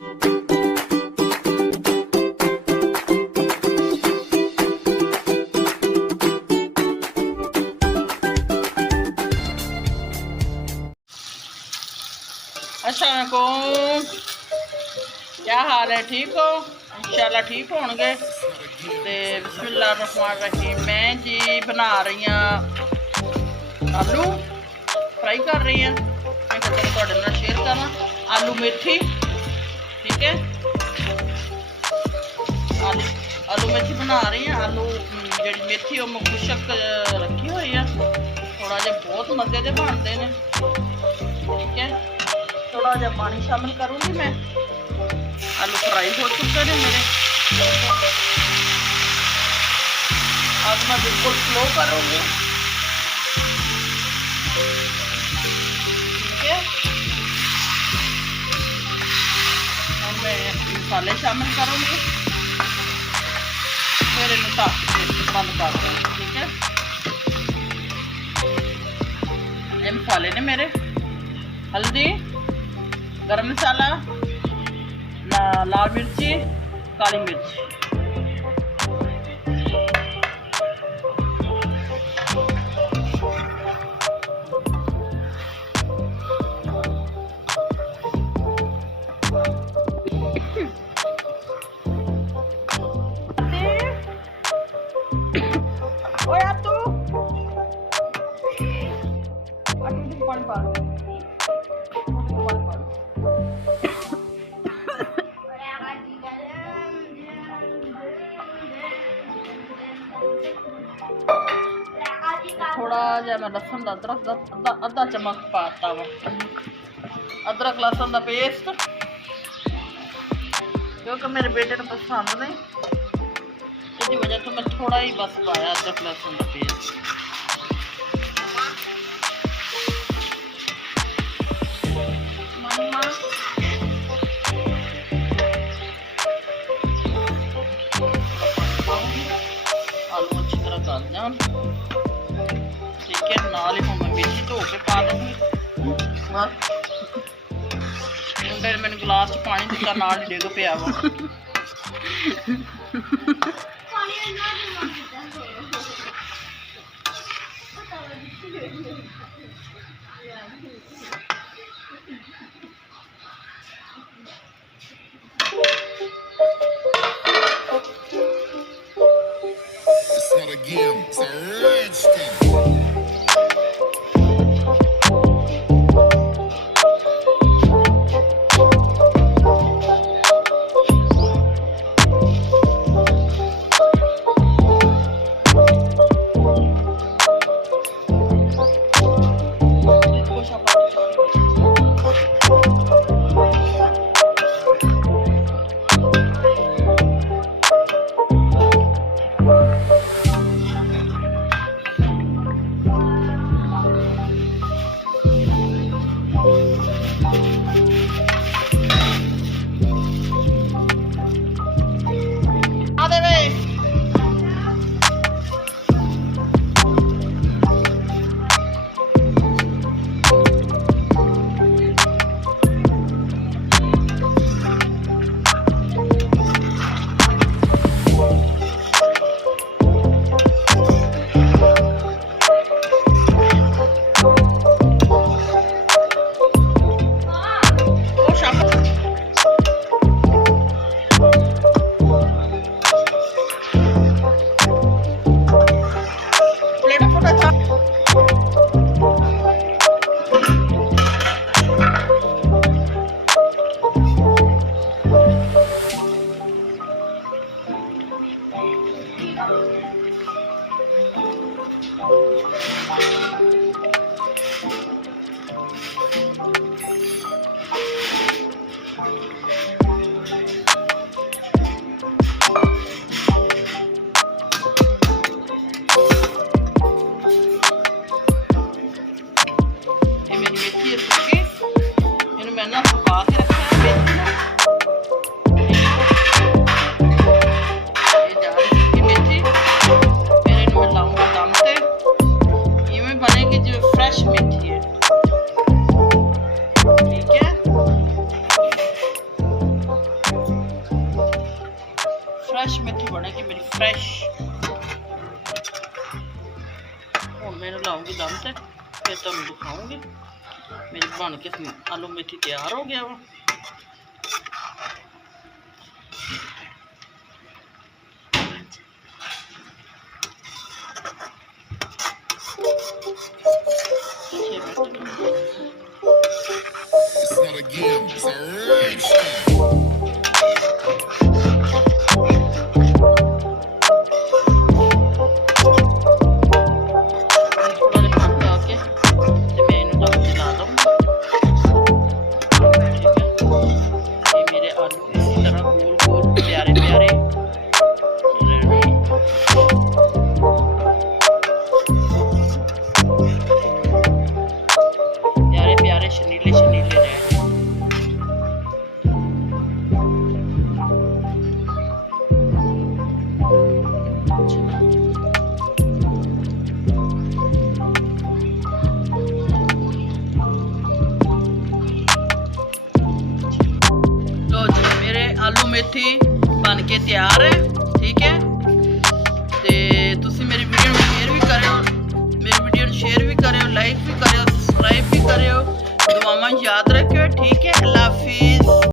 अस्सलामुअलैकुम, क्या हाल है? ठीक हो? इंशाल्लाह ठीक होंगे। तो बिस्मिल्लाहिर्रहमानिर्रहीम। मैं जी बना रही हूँ आलू फ्राई कर रही हैं। मैं चलो थोड़े नाल शेयर करा। आलू मेथी, ठीक है। आलू मेथी बना रही हैं। आलू जी मेथी मैं खुशक रखी हुई है। थोड़ा जहा बहुत मजे के बनते हैं, ठीक है। थोड़ा जहा पानी शामिल करूँगी मैं। आलू फ्राई हो चुके हैं मेरे। आज मैं बिल्कुल स्लो करूँगी, ठीक है। और मैं मसाले शामिल करूँगी, फिर इन बंद कर दूँगी, ठीक है। ये मसाले ने मेरे हल्दी, गरम मसाला, लाल मिर्ची, काली मिर्च। थोड़ा जहा मैं लसन का अदरक अद्धा चम्मच पाता वा। अदरक लसन का पेस्ट, क्योंकि मेरे बेटे को पसंद नहीं, इसकी वजह से मैं थोड़ा ही बस पाया अदरक लसन का पेस्ट। आलू अच्छी तरह गल जान, ठीक है। नाल ही मैं मेथी धो के पा दूँगी। फिर मैंने गिलास पानी दिता, नाल डिग पिया वा। It's not a game, it's a rich thing. Fresh मेथी बनेगी मेरी फ्रैश। हूँ मैं लाऊंगी दम से फिर तुम दिखाऊंगी। मेरी बन के आलू मेथी तैयार हो गया वा। It's not a game, it's a rich. शनीले शनीले रहे। लो जी मेरे आलू मेथी बन के तैयार है।